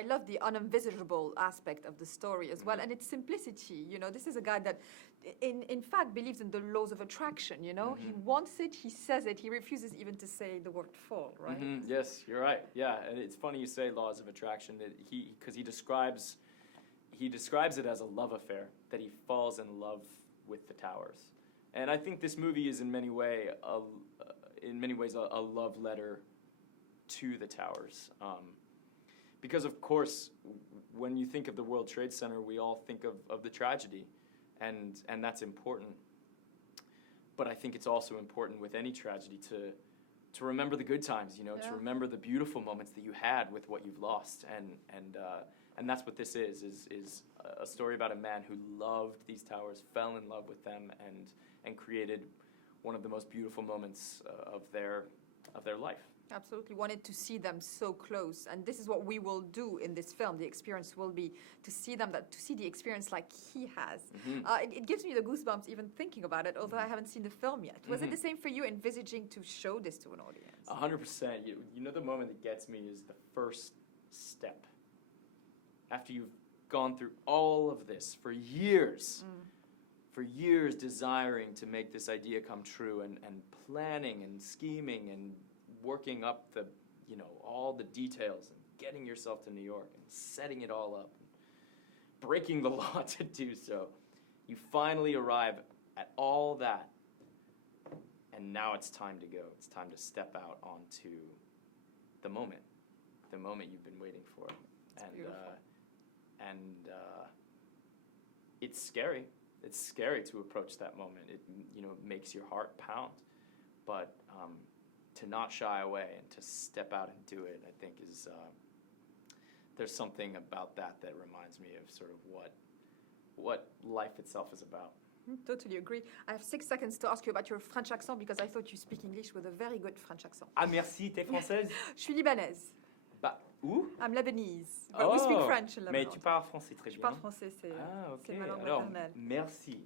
I love the unenvisageable aspect of the story as well, and its simplicity. You know, this is a guy that, in fact, believes in the laws of attraction. You know, he wants it, he says it, he refuses even to say the word fall. Right? Yes, you're right. Yeah, and it's funny you say laws of attraction. Because he describes it as a love affair, that he falls in love with the towers. And I think this movie is in many ways a love letter to the towers. Because, of course, when you think of the World Trade Center, we all think of the tragedy, and that's important. But I think it's also important with any tragedy to remember the good times, you know, to remember the beautiful moments that you had with what you've lost. And that's what this is a story about a man who loved these towers, fell in love with them, and created one of the most beautiful moments of their life. Absolutely, wanted to see them so close, and this is what we will do in this film. The experience will be to see them, to see the experience like he has. It gives me the goosebumps even thinking about it, although I haven't seen the film yet. Was it the same for you, envisaging to show this to an audience? 100%. You know, the moment that gets me is the first step. After you've gone through all of this for years desiring to make this idea come true, and planning and scheming and working up all the details and getting yourself to New York and setting it all up and breaking the law to do so. You finally arrive at all that, and now it's time to go. It's time to step out onto the moment you've been waiting for. And it's scary. It's scary to approach that moment. It makes your heart pound, but to not shy away and to step out and do it, I think is there's something about that reminds me of sort of what life itself is about. Totally agree. I have 6 seconds to ask you about your French accent, because I thought you speak English with a very good French accent. Ah, merci, t'es française? Je suis libanaise. Bah, où? I'm Lebanese, but we speak French in Lebanon. Mais tu parles français très bien. Je parle français, c'est ma langue maternelle. Merci.